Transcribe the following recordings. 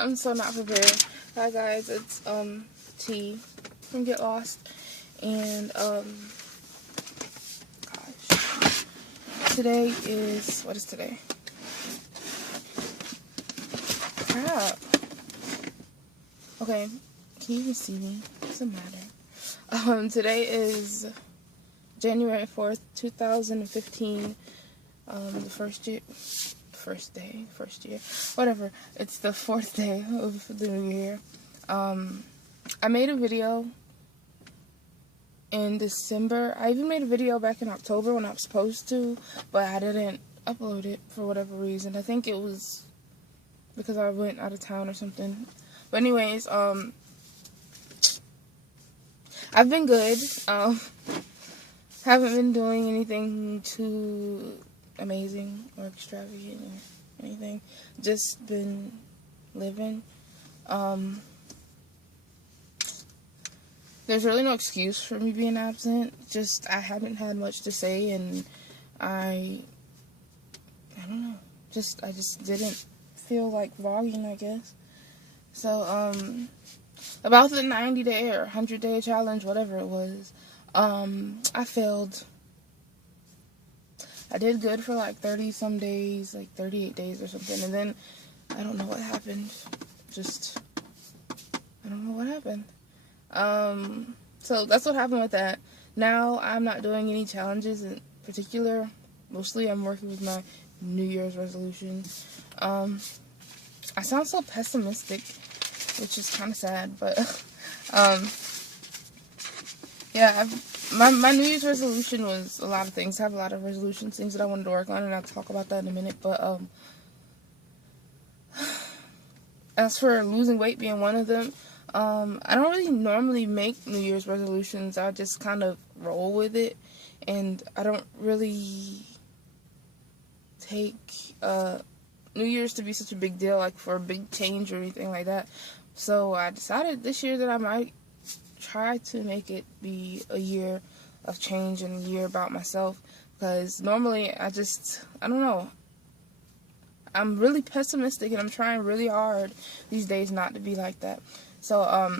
I'm so not prepared. Hi guys, it's T from Get Lost, and gosh, today is, what is today? Crap. Okay, can you even see me? Doesn't matter. Today is January 4th, 2015. The first year, whatever. It's the 4th day of the new year. I made a video in December. I even made a video back in October when I was supposed to, but I didn't upload it for whatever reason. I think it was because I went out of town or something. But anyways, I've been good. Haven't been doing anything too amazing or extravagant or anything. Just been living. There's really no excuse for me being absent. Just I haven't had much to say, and I don't know. I just didn't feel like vlogging, I guess. So about the 90-day or 100-day challenge, whatever it was, I failed. I did good for like 30 some days, like 38 days or something, and then I don't know what happened. I don't know what happened. So that's what happened with that. Now I'm not doing any challenges in particular. Mostly I'm working with my New Year's resolution. I sound so pessimistic, which is kind of sad, but yeah, my New Year's resolution was a lot of things. I have a lot of resolutions, things that I wanted to work on, and I'll talk about that in a minute. But as for losing weight being one of them, I don't really normally make New Year's resolutions. I just kind of roll with it, and I don't really take New Year's to be such a big deal, like for a big change or anything like that. So I decided this year that I might try to make it be a year of change and a year about myself, because normally I don't know. I'm really pessimistic, and I'm trying really hard these days not to be like that. So,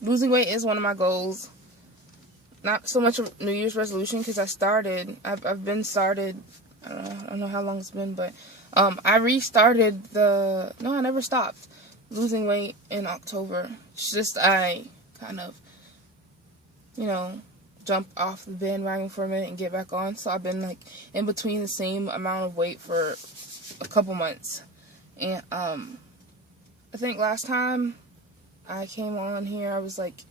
losing weight is one of my goals. Not so much a New Year's resolution, because I've been started, I don't know how long it's been, but, I restarted I never stopped losing weight in October. It's just, I kind of, jump off the bandwagon for a minute and get back on. So I've been, like, in between the same amount of weight for a couple months. And, I think last time I came on here, I was like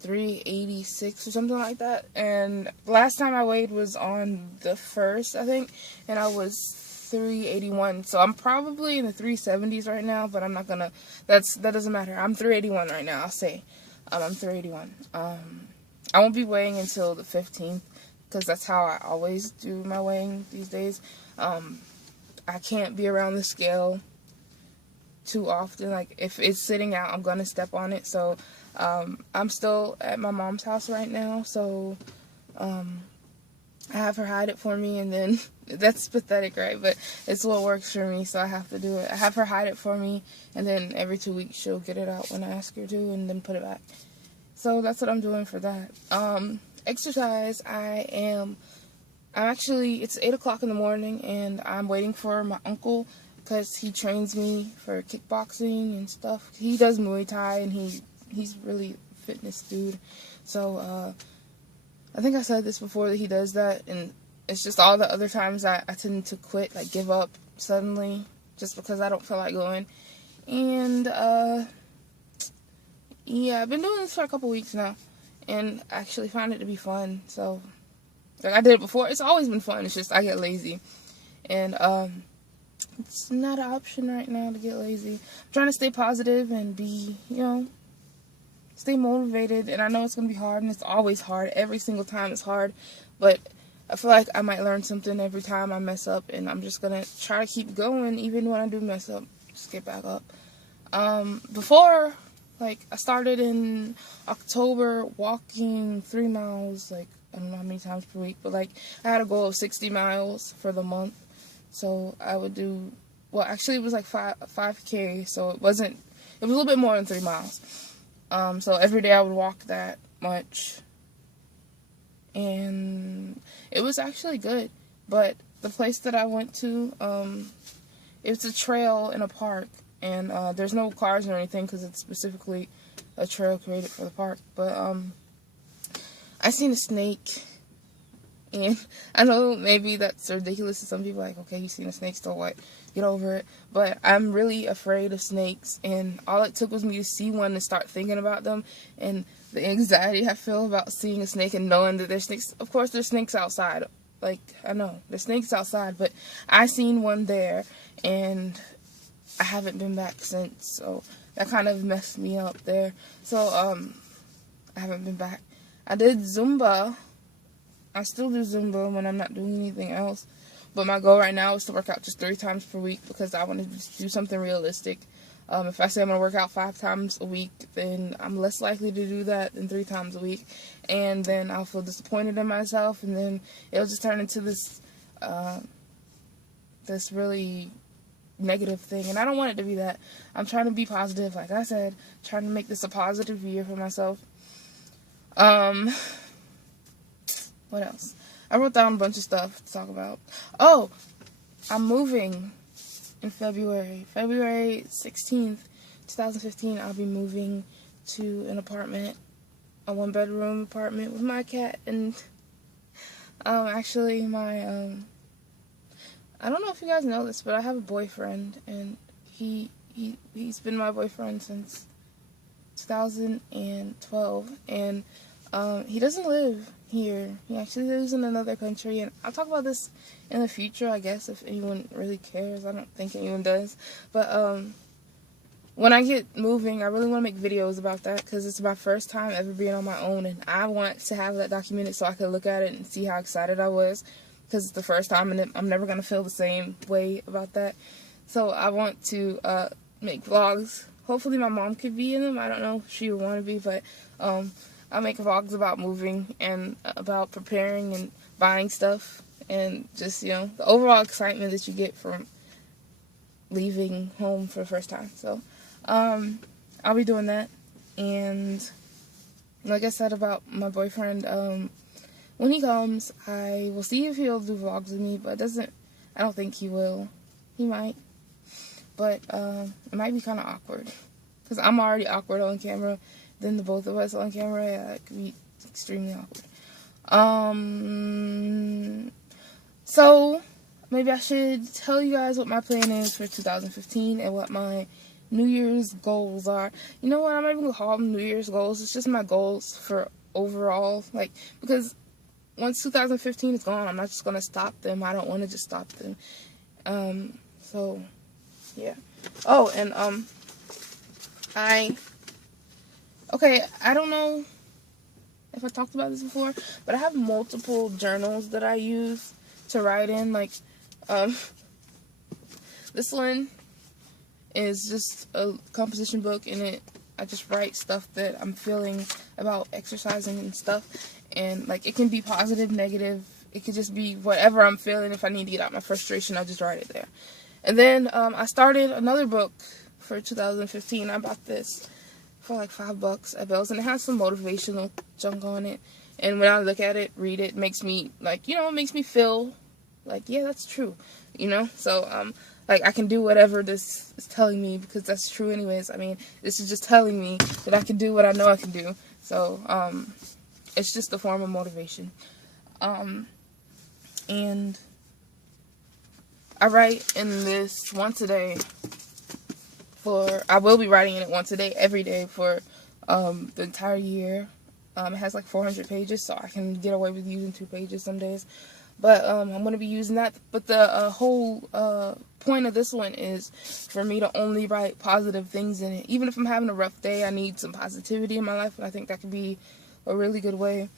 386 or something like that. And last time I weighed was on the 1st, I think, and I was 381. So I'm probably in the 370s right now, but I'm not gonna. That doesn't matter. I'm 381 right now. I'll say, I'm 381. I won't be weighing until the 15th, because that's how I always do my weighing these days. I can't be around the scale too often. Like, if it's sitting out, I'm gonna step on it. So I'm still at my mom's house right now, so I have her hide it for me, and then that's pathetic, right? But it's what works for me, so I have to do it. I have her hide it for me, and then every 2 weeks she'll get it out when I ask her to, and then put it back. So that's what I'm doing for that. Exercise, it's 8 o'clock in the morning, and I'm waiting for my uncle, because he trains me for kickboxing and stuff. He does Muay Thai, and he's really a fitness dude. So, I think I said this before, that he does that, and it's just all the other times I tend to quit, like give up suddenly, just because I don't feel like going. And, yeah, I've been doing this for a couple weeks now, and I actually find it to be fun. So, like, I did it before. It's always been fun. It's just I get lazy. And, it's not an option right now to get lazy. I'm trying to stay positive and be, stay motivated. And I know it's going to be hard, and it's always hard. Every single time it's hard. But I feel like I might learn something every time I mess up, and I'm just going to try to keep going even when I do mess up. Just get back up. Before, like, I started in October walking 3 miles, like, I don't know how many times per week, but, like, I had a goal of 60 miles for the month. So I would do well, actually it was like 5K, so it was a little bit more than 3 miles. So every day I would walk that much, and it was actually good. But the place that I went to, it's a trail in a park, and there's no cars or anything because it's specifically a trail created for the park. But I seen a snake, and I know maybe that's ridiculous to some people, like, okay, you seen a snake, so what? Get over it. But I'm really afraid of snakes, and all it took was me to see one and start thinking about them, and the anxiety I feel about seeing a snake and knowing that there's snakes. Of course, there's snakes outside. Like, I know, there's snakes outside, but I seen one there, and I haven't been back since, so that kind of messed me up there. So, I haven't been back. I did Zumba. I still do Zumba when I'm not doing anything else. But my goal right now is to work out just 3 times per week because I want to just do something realistic. If I say I'm going to work out 5 times a week, then I'm less likely to do that than 3 times a week. And then I'll feel disappointed in myself, and then it'll just turn into this really negative thing. And I don't want it to be that. I'm trying to be positive, like I said, trying to make this a positive year for myself. What else? I wrote down a bunch of stuff to talk about. Oh, I'm moving in February. February 16th, 2015, I'll be moving to an apartment, a 1-bedroom apartment with my cat, and actually my I don't know if you guys know this, but I have a boyfriend, and he's been my boyfriend since 2012, and he doesn't live here. He actually lives in another country, and I'll talk about this in the future, I guess, if anyone really cares. I don't think anyone does, but when I get moving, I really want to make videos about that, because it's my first time ever being on my own, and I want to have that documented so I can look at it and see how excited I was, because it's the first time, and I'm never going to feel the same way about that. So I want to make vlogs. Hopefully my mom could be in them. I don't know if she would want to be, but I'll make vlogs about moving and about preparing and buying stuff, and just, you know, the overall excitement that you get from leaving home for the first time. So I'll be doing that. And like I said about my boyfriend, when he comes, I will see if he'll do vlogs with me, but I don't think he will. He might, but it might be kind of awkward, because I'm already awkward on camera. Then the both of us on camera, yeah, it could be extremely awkward. So maybe I should tell you guys what my plan is for 2015 and what my New Year's goals are. You know what? I'm not even gonna call them New Year's goals. It's just my goals for overall, like, because once 2015 is gone, I'm not just gonna stop them. I don't want to just stop them. So yeah. Oh, and I don't know if I talked about this before, but I have multiple journals that I use to write in. Like, this one is just a composition book, and I just write stuff that I'm feeling about exercising and stuff. And, like, it can be positive, negative. It could just be whatever I'm feeling. If I need to get out my frustration, I'll just write it there. And then I started another book for 2015. I bought this for like $5 at Bell's, and it has some motivational junk on it. And when I look at it, read it, makes me, like, you know, it makes me feel like, yeah, that's true, you know? So, like, I can do whatever this is telling me, because that's true anyways. I mean, this is just telling me that I can do what I know I can do. So, it's just a form of motivation. And I write in this once a day. I will be writing in it once a day, every day for the entire year. It has like 400 pages, so I can get away with using 2 pages some days. But I'm going to be using that. But the whole point of this one is for me to only write positive things in it. Even if I'm having a rough day, I need some positivity in my life, and I think that could be a really good way,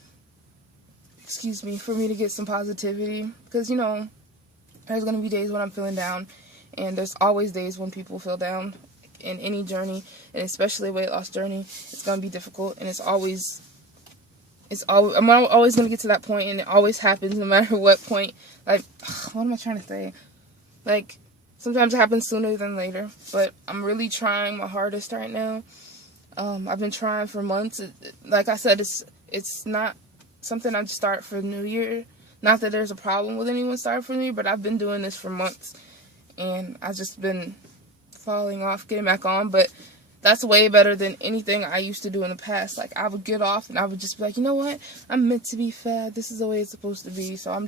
for me to get some positivity. Because, you know, there's going to be days when I'm feeling down, and there's always days when people feel down. In any journey, and especially a weight loss journey, it's going to be difficult, and I'm always going to get to that point, and it always happens no matter what point. Like, what am I trying to say? Like, Sometimes it happens sooner than later, but I'm really trying my hardest right now. I've been trying for months. Like I said, it's not something I just start for the new year. Not that there's a problem with anyone starting for me, but I've been doing this for months, and I've just been falling off, getting back on. But that's way better than anything I used to do in the past. Like, I would get off, and I would just be like, you know what? I'm meant to be fat. This is the way it's supposed to be. So I'm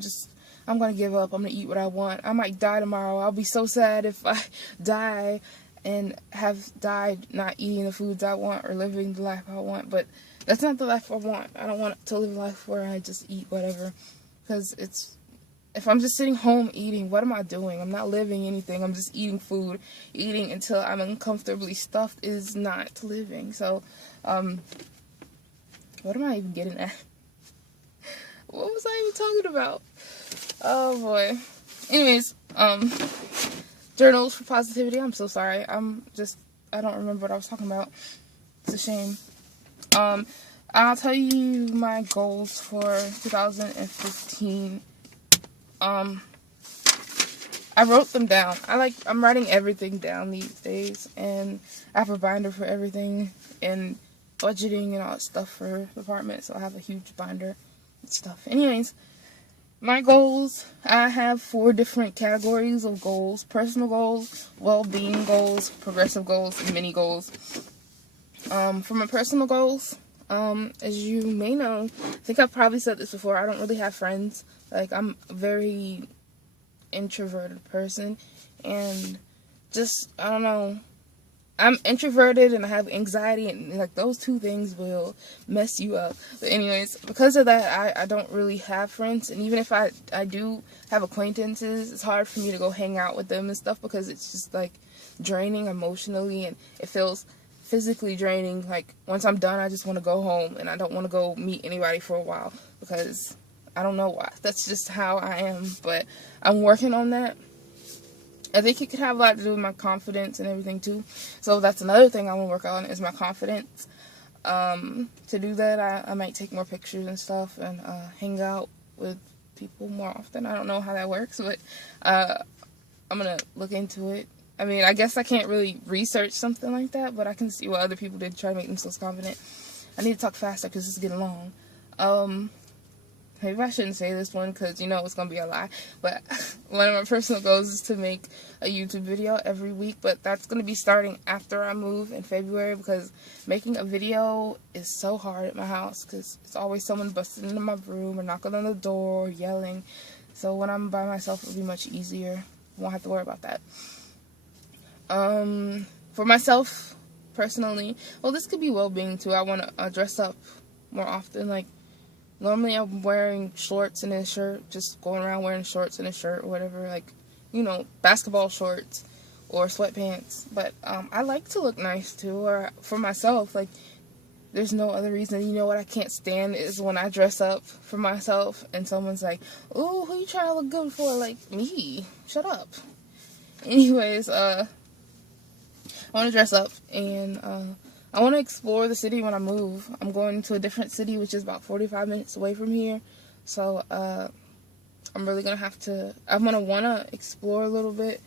going to give up. I'm going to eat what I want. I might die tomorrow. I'll be so sad if I die and have died not eating the foods I want or living the life I want. But that's not the life I want. I don't want to live a life where I just eat whatever. Because if I'm just sitting home eating, what am I doing? I'm not living anything. I'm just eating food. Eating until I'm uncomfortably stuffed is not living. So, what am I even getting at? What was I even talking about? Oh boy. Anyways, journals for positivity. I'm so sorry. I don't remember what I was talking about. It's a shame. I'll tell you my goals for 2015. I wrote them down. I'm writing everything down these days, and I have a binder for everything, and budgeting and all that stuff for the apartment, so I have a huge binder and stuff. Anyways, my goals, I have 4 different categories of goals: personal goals, well-being goals, progressive goals, and mini goals. For my personal goals, as you may know, I think I've probably said this before, I don't really have friends. Like, I'm a very introverted person, and just, I don't know, I'm introverted and I have anxiety, and like those two things will mess you up. But anyways, because of that, I don't really have friends, and even if I do have acquaintances, it's hard for me to go hang out with them and stuff, because it's just like draining emotionally, and it feels physically draining. Like, once I'm done, I just want to go home, and I don't want to go meet anybody for a while, because I don't know why. That's just how I am, but I'm working on that. I think it could have a lot to do with my confidence and everything too. So that's another thing I want to work on, is my confidence. To do that, I might take more pictures and stuff, and hang out with people more often. I don't know how that works, but I'm going to look into it. I mean, I guess I can't really research something like that, but I can see what other people did to try to make themselves confident. I need to talk faster because it's getting long. Maybe I shouldn't say this one because, you know, it's going to be a lie. But one of my personal goals is to make a YouTube video every week. But that's going to be starting after I move in February, because making a video is so hard at my house, because it's always someone busting into my room or knocking on the door or yelling. So when I'm by myself, it'll be much easier. I won't have to worry about that. For myself, personally, well, this could be well-being too. I want to dress up more often. Like, normally I'm wearing shorts and a shirt, just going around wearing shorts and a shirt or whatever, like, you know, basketball shorts or sweatpants. But I like to look nice too, or for myself. Like, there's no other reason. You know what I can't stand is when I dress up for myself and someone's like, "Ooh, who you trying to look good for?" Like, me. Shut up. Anyways, I want to dress up, and I want to explore the city when I move. I'm going to a different city, which is about 45 minutes away from here. So, I'm really going to have to, I'm going to want to explore a little bit.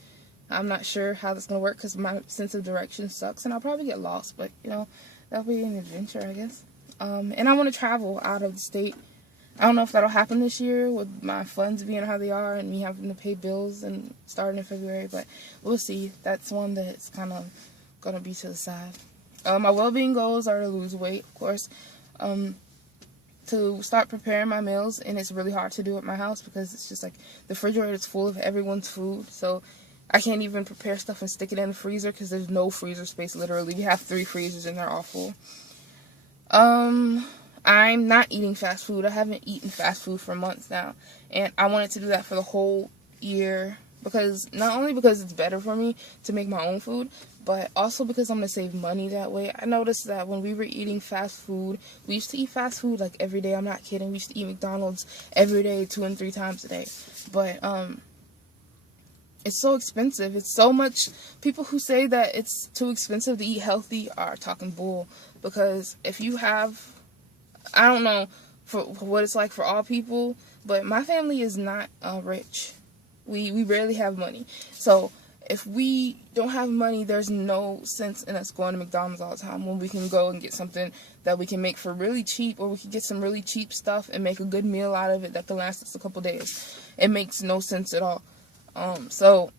I'm not sure how that's going to work because my sense of direction sucks, and I'll probably get lost, but, you know, that'll be an adventure, I guess. And I want to travel out of the state. I don't know if that'll happen this year with my funds being how they are and me having to pay bills and starting in February, but we'll see. That's one that's kind of going to be to the side. My well-being goals are to lose weight, of course, to start preparing my meals, and it's really hard to do at my house because it's just like the refrigerator is full of everyone's food, so I can't even prepare stuff and stick it in the freezer because there's no freezer space, literally. We have 3 freezers and they're all full. I'm not eating fast food. I haven't eaten fast food for months now, and I wanted to do that for the whole year, because not only because it's better for me to make my own food, but also because I'm going to save money that way. I noticed that when we were eating fast food, we used to eat fast food like every day. I'm not kidding. We used to eat McDonald's every day, 2 and 3 times a day. But it's so expensive. It's so much. People who say that it's too expensive to eat healthy are talking bull, because if you have, I don't know for what it's like for all people, but my family is not rich. We barely have money. So if we don't have money, there's no sense in us going to McDonald's all the time when we can go and get something that we can make for really cheap, or we can get some really cheap stuff and make a good meal out of it that can last us a couple days. It makes no sense at all. So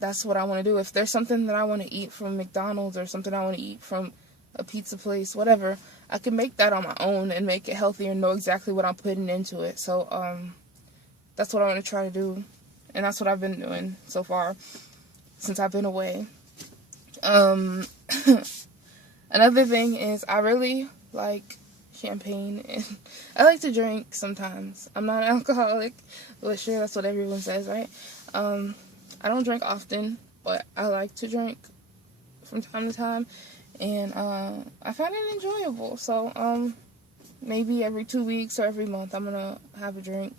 that's what I want to do. If there's something that I want to eat from McDonald's or something I want to eat from a pizza place, whatever, I can make that on my own and make it healthy and know exactly what I'm putting into it. So that's what I want to try to do, and that's what I've been doing so far since I've been away. Another thing is I really like champagne, and I like to drink sometimes. I'm not an alcoholic, but sure, that's what everyone says, right? I don't drink often, but I like to drink from time to time, and I find it enjoyable. So maybe every 2 weeks or every month I'm gonna have a drink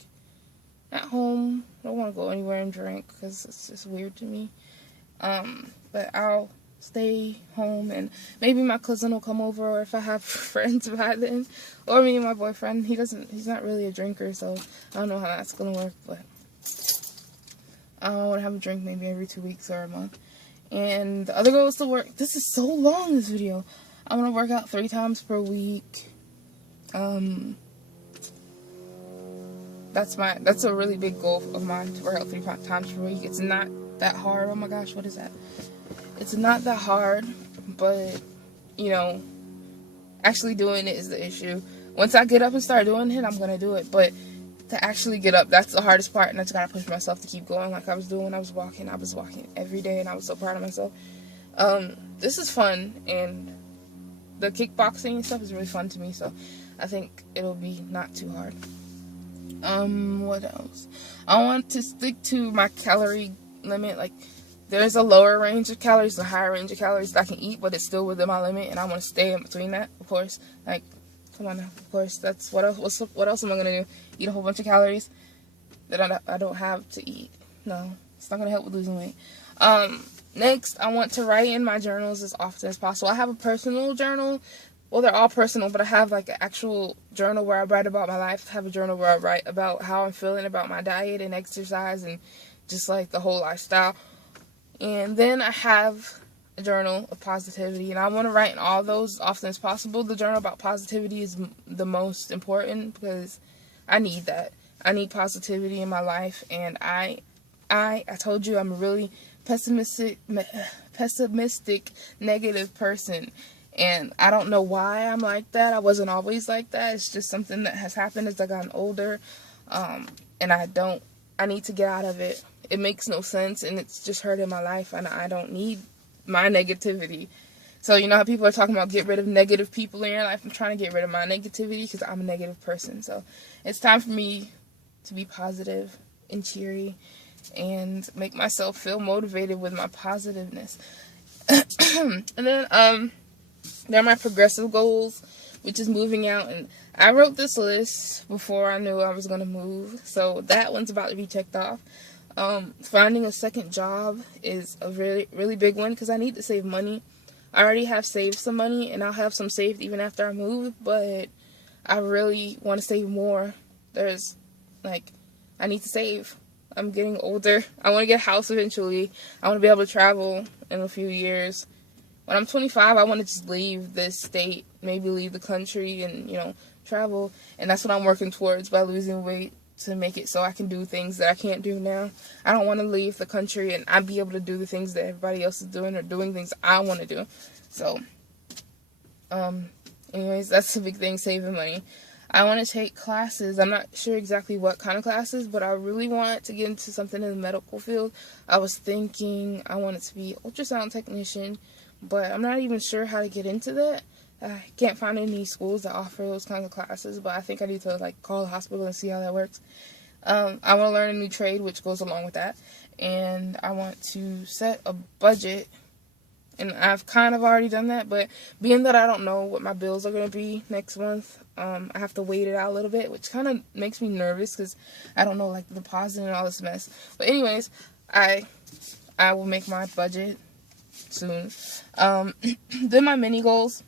at home. I don't want to go anywhere and drink because it's just weird to me. But I'll stay home, and maybe my cousin will come over, or if I have friends by then, or me and my boyfriend. He's not really a drinker, so I don't know how that's gonna work, but I want to have a drink maybe every 2 weeks or a month. And the other goal is to work. This is so long, this video. I want to work out 3 times per week. That's a really big goal of mine, to work out 3 times per week. It's not that hard. Oh my gosh, what is that? It's not that hard, but you know, actually doing it is the issue. Once I get up and start doing it, I'm gonna do it. But to actually get up, that's the hardest part, and I just gotta push myself to keep going like I was doing when I was walking. I was walking every day, and I was so proud of myself. This is fun, and the kickboxing and stuff is really fun to me, so I think it'll be not too hard. What else? I want to stick to my calorie limit. Like, there's a lower range of calories, a higher range of calories that I can eat, but it's still within my limit, and I want to stay in between that, of course. Like, come on now, of course, that's what else am I gonna do? Eat a whole bunch of calories that I don't have to eat? No, it's not gonna help with losing weight. Next, I want to write in my journals as often as possible. I have a personal journal. Well, they're all personal, but I have like an actual journal where I write about my life. I have a journal where I write about how I'm feeling about my diet and exercise and just like the whole lifestyle. And then I have a journal of positivity, and I want to write in all those as often as possible. The journal about positivity is the most important because I need that. I need positivity in my life, and I told you I'm a really pessimistic, negative person. And I don't know why I'm like that. I wasn't always like that. It's just something that has happened as I've gotten older. And I need to get out of it. It makes no sense, and it's just hurting my life, and I don't need my negativity. So, you know how people are talking about get rid of negative people in your life? I'm trying to get rid of my negativity because I'm a negative person. So, it's time for me to be positive and cheery and make myself feel motivated with my positiveness. And then, there are my progressive goals, which is moving out, and I wrote this list before I knew I was going to move, so that one's about to be checked off. Finding a second job is a really, really big one, because I need to save money. I already have saved some money, and I'll have some saved even after I move, but I really want to save more. I need to save. I'm getting older. I want to get a house eventually. I want to be able to travel in a few years. When I'm 25, I want to just leave this state, maybe leave the country and, travel. And that's what I'm working towards by losing weight, to make it so I can do things that I can't do now. I don't want to leave the country and I'd be able to do the things that everybody else is doing, or doing things I want to do. So, anyways, that's the big thing, saving money. I want to take classes. I'm not sure exactly what kind of classes, but I really want to get into something in the medical field. I was thinking I wanted to be ultrasound technician, but I'm not even sure how to get into that. I can't find any schools that offer those kinds of classes, but I think I need to call the hospital and see how that works. I want to learn a new trade, which goes along with that, and I want to set a budget, and I've kind of already done that, but being that I don't know what my bills are going to be next month, I have to wait it out a little bit, which kind of makes me nervous because I don't know the deposit and all this mess. But anyways, I will make my budget soon. Then my mini goals.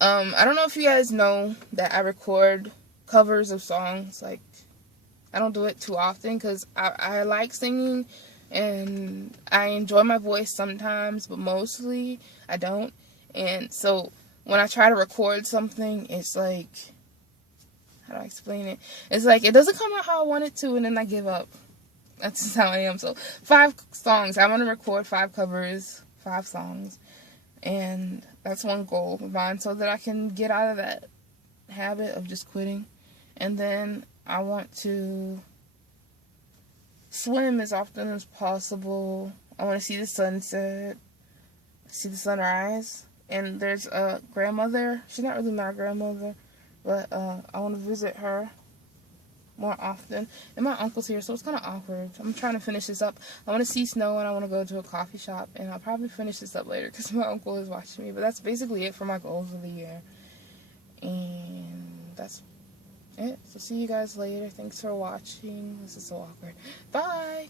I don't know if you guys know that I record covers of songs. I don't do it too often because I like singing, and I enjoy my voice sometimes, but mostly I don't. And so when I try to record something, it's like, how do I explain it? It's like it doesn't come out how I want it to, and then I give up. That's just how I am. So 5 songs. I want to record 5 covers, 5 songs, and that's one goal of mine, so that I can get out of that habit of just quitting. And then I want to swim as often as possible. I want to see the sunset, see the sunrise. And there's a grandmother. She's not really my grandmother, but I want to visit her more often. And my uncle's here, so it's kind of awkward. I'm trying to finish this up. I want to see snow, and I want to go to a coffee shop, and I'll probably finish this up later because my uncle is watching me. But that's basically it for my goals of the year. And that's it. So see you guys later. Thanks for watching. This is so awkward. Bye!